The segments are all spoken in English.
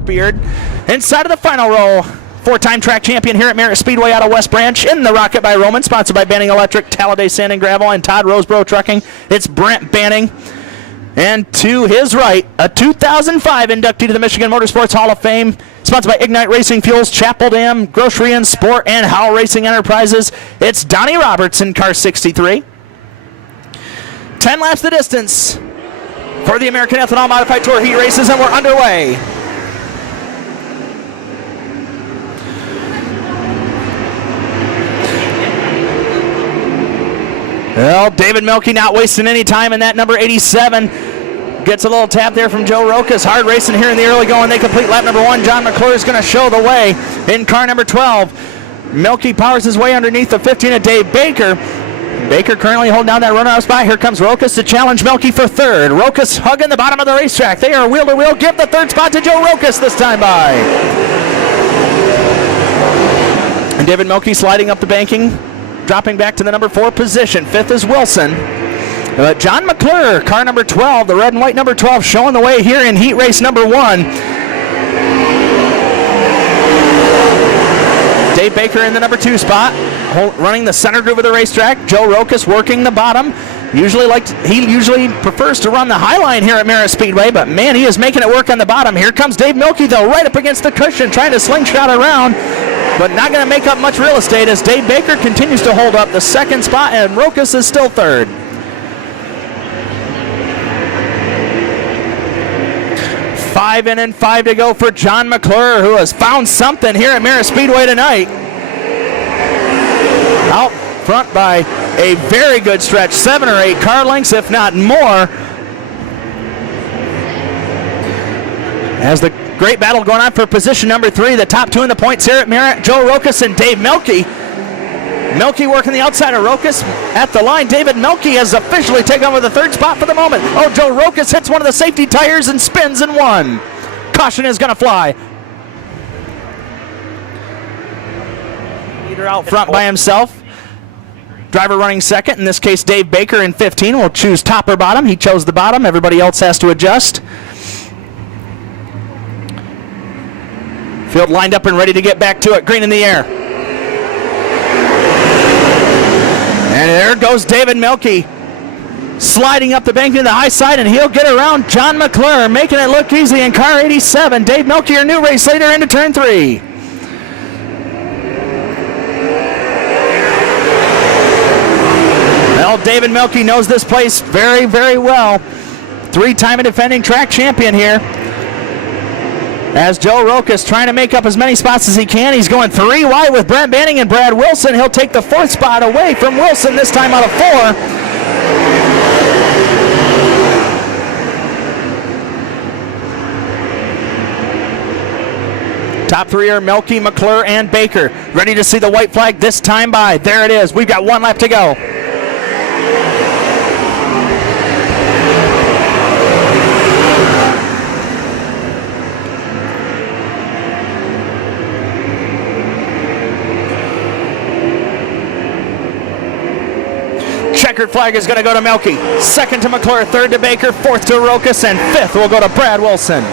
dark beard. Inside of the final row, four-time track champion here at Merritt Speedway out of West Branch in the Rocket by Roman, sponsored by Banning Electric, Talladay Sand and Gravel, and Todd Roseboro Trucking. It's Brent Banning. And to his right, a 2005 inductee to the Michigan Motorsports Hall of Fame, sponsored by Ignite Racing Fuels, Chapel Dam, Grocery and Sport, and Howell Racing Enterprises. It's Donnie Roberts in car 63. 10 laps the distance for the American Ethanol Modified Tour Heat Races, and we're underway. Well, David Mielke not wasting any time in that number 87. Gets a little tap there from Joe Rokas. Hard racing here in the early going. They complete lap number 1. John McClure is going to show the way in car number 12. Mielke powers his way underneath the 15 of Dave Baker. Baker currently holding down that runner-up spot. Here comes Rokas to challenge Mielke for third. Rokas hugging the bottom of the racetrack. They are wheel to wheel. Give the third spot to Joe Rokas this time by. And David Mielke sliding up the banking, dropping back to the number 4 position. Fifth is Wilson. John McClure, car number 12, the red and white number 12, showing the way here in heat race number 1. Dave Baker in the number 2 spot, running the center groove of the racetrack. Joe Rokas working the bottom. He usually prefers to run the high line here at Merritt Speedway, but man, he is making it work on the bottom. Here comes Dave Mielke, though, right up against the cushion, trying to slingshot around, but not going to make up much real estate as Dave Baker continues to hold up the second spot, and Rokas is still third. Five in and 5 to go for John McClure, who has found something here at Merritt Speedway tonight. Out front by a very good stretch, 7 or 8 car lengths, if not more. As the great battle going on for position number 3, the top 2 in the points here at Merritt, Joe Rokas and Dave Mielke. Mielke working the outside of Rokas at the line. David Mielke has officially taken over the third spot for the moment. Oh, Joe Rokas hits one of the safety tires and spins in one. Caution is going to fly. Leader out front by himself. Driver running second, in this case Dave Baker in 15 will choose top or bottom. He chose the bottom. Everybody else has to adjust. Field lined up and ready to get back to it. Green in the air. And there goes David Mielke, sliding up the bank to the high side, and he'll get around John McClure, making it look easy in car 87. Dave Mielke, your new race leader, into turn 3. Well, David Mielke knows this place very, very well. 3-time defending track champion here. As Joe Rokas trying to make up as many spots as he can. He's going 3 wide with Brent Banning and Brad Wilson. He'll take the 4th spot away from Wilson, this time out of 4. Top 3 are Mielke, McClure, and Baker. Ready to see the white flag this time by. There it is. We've got 1 lap to go. Checkered flag is going to go to Mielke. 2nd to McClure, 3rd to Baker, 4th to Rokas, and 5th will go to Brad Wilson.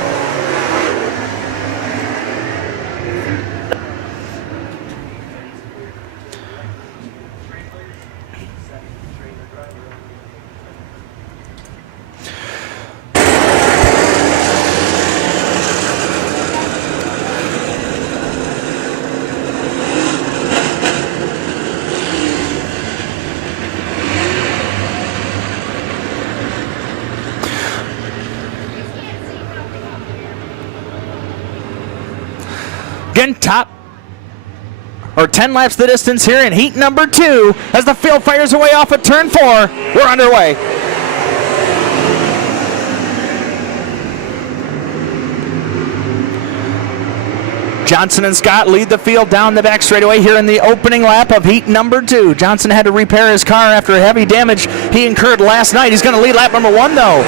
Again, 10 laps the distance here in heat number 2 as the field fires away off at turn 4. We're underway. Johnson and Scott lead the field down the back straightaway here in the opening lap of heat number 2. Johnson had to repair his car after heavy damage he incurred last night. He's going to lead lap number 1, though.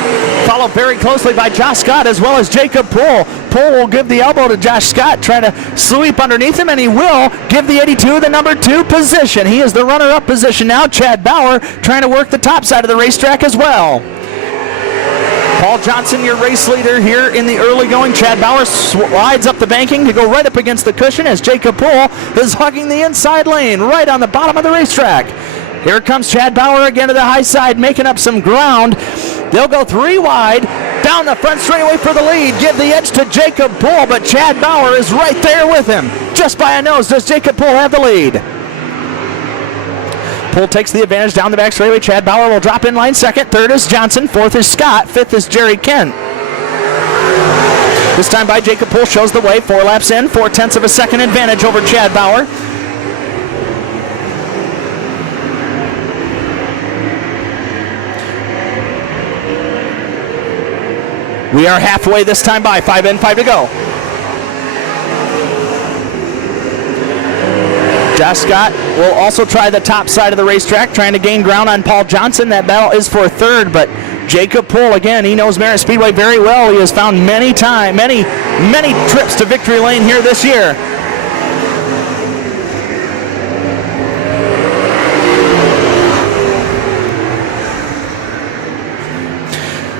Followed very closely by Josh Scott as well as Jacob Poole. Poole will give the elbow to Josh Scott, trying to sweep underneath him, and he will give the 82 the number 2 position. He is the runner-up position now. Chad Bauer trying to work the top side of the racetrack as well. Paul Johnson, your race leader here in the early going. Chad Bauer slides up the banking to go right up against the cushion as Jacob Poole is hugging the inside lane right on the bottom of the racetrack. Here comes Chad Bauer again to the high side, making up some ground. They'll go 3 wide, down the front straightaway for the lead. Give the edge to Jacob Poole, but Chad Bauer is right there with him. Just by a nose does Jacob Poole have the lead. Poole takes the advantage down the back straightaway. Chad Bauer will drop in line second. Third is Johnson. Fourth is Scott. Fifth is Jerry Kent. This time by Jacob Poole shows the way. 4 laps in, 4/10 of a second advantage over Chad Bauer. We are halfway this time by. 5 in, 5 to go. Josh Scott will also try the top side of the racetrack, trying to gain ground on Paul Johnson. That battle is for third, but Jacob Poole, again, he knows Merritt Speedway very well. He has found many trips to victory lane here this year.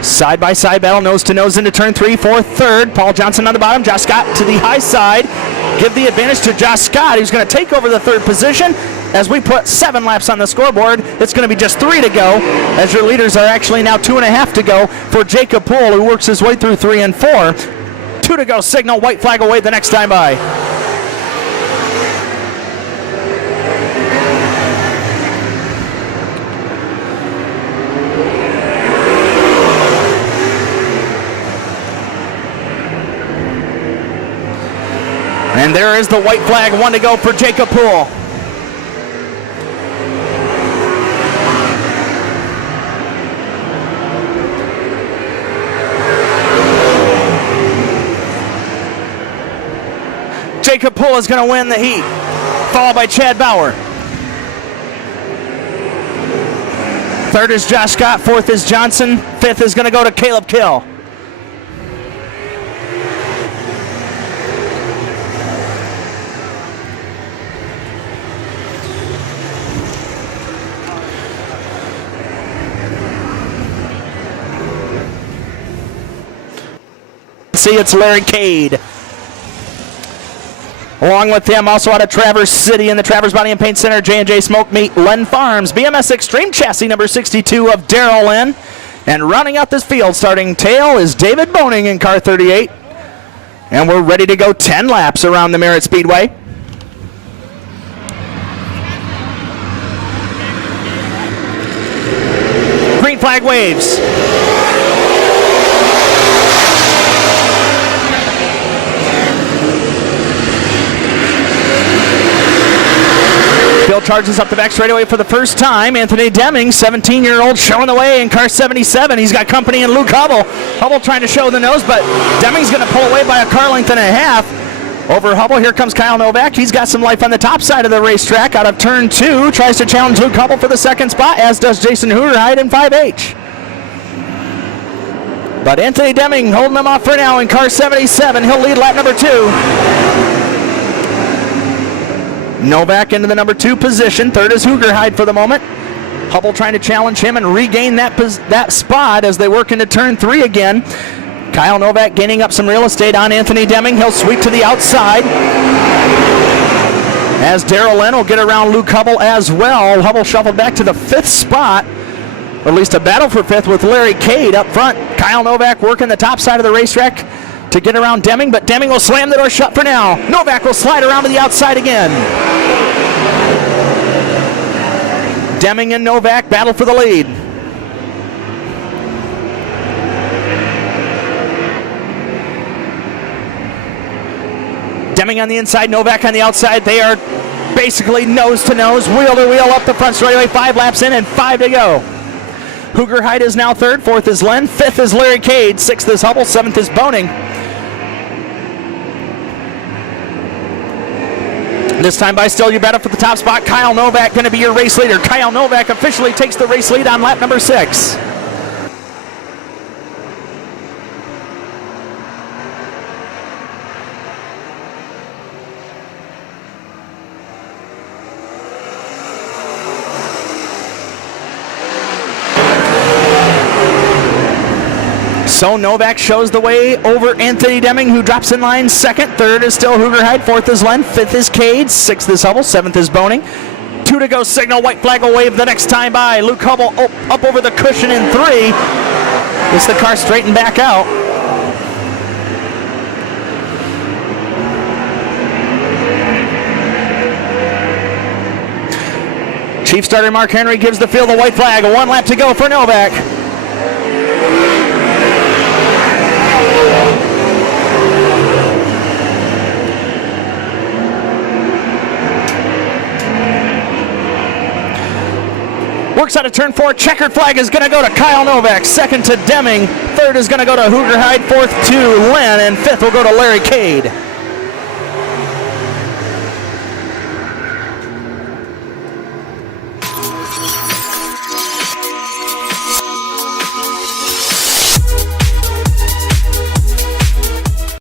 Side-by-side battle, nose-to-nose into turn 3, 4, third. Paul Johnson on the bottom. Josh Scott to the high side. Give the advantage to Josh Scott. He's going to take over the third position. As we put 7 laps on the scoreboard, it's going to be just 3 to go, as your leaders are actually now 2.5 to go for Jacob Poole, who works his way through 3 and 4. 2 to go, signal, white flag away the next time by. And there is the white flag, 1 to go for Jacob Poole. Jacob Poole is going to win the heat, followed by Chad Bauer. Third is Josh Scott, fourth is Johnson, fifth is going to go to Caleb Kill. See, it's Larry Cade. Along with him, also out of Traverse City in the Traverse Body and Paint Center, J&J Smoke Meat, Len Farms, BMS Extreme Chassis number 62 of Darrell Lynn. And rounding out this field, starting tail, is David Boning in car 38. And we're ready to go 10 laps around the Merritt Speedway. Green flag waves. Bill charges up the back straightaway for the first time. Anthony Deming, 17-year-old, showing the way in car 77. He's got company in Luke Hubble. Hubble trying to show the nose, but Deming's going to pull away by a car length and a half. Over Hubble, here comes Kyle Novak. He's got some life on the top side of the racetrack. Out of turn 2, tries to challenge Luke Hubble for the second spot, as does Jason Hooterhide in 5H. But Anthony Deming holding them off for now in car 77. He'll lead lap number 2. Novak into the number 2 position. Third is Hooterhide for the moment. Hubble trying to challenge him and regain that spot as they work into turn 3 again. Kyle Novak gaining up some real estate on Anthony Deming. He'll sweep to the outside, as Darrell Lynn will get around Luke Hubble as well. Hubble shuffled back to the 5th spot, or at least a battle for 5th with Larry Cade up front. Kyle Novak working the top side of the racetrack to get around Deming, but Deming will slam the door shut for now. Novak will slide around to the outside again. Deming and Novak battle for the lead. Deming on the inside, Novak on the outside. They are basically nose to nose, wheel to wheel up the front straightaway. 5 laps in and 5 to go. Hooterhide is now 3rd, 4th is Len, 5th is Larry Cade, 6th is Hubble, 7th is Boning. This time by still, you battle for the top spot. Kyle Novak going to be your race leader. Kyle Novak officially takes the race lead on lap number 6. So Novak shows the way over Anthony Deming, who drops in line second. Third is still Hoogerheide. Fourth is Len. Fifth is Cade. Sixth is Hubble. Seventh is Boning. 2 to go signal. White flag will wave the next time by. Luke Hubble up over the cushion in 3. Gets the car straightened back out. Chief starter Mark Henry gives the field a white flag. 1 lap to go for Novak. Works out of turn 4. Checkered flag is going to go to Kyle Novak. Second to Deming. Third is going to go to Hoogerheide. Fourth to Len. And fifth will go to Larry Cade.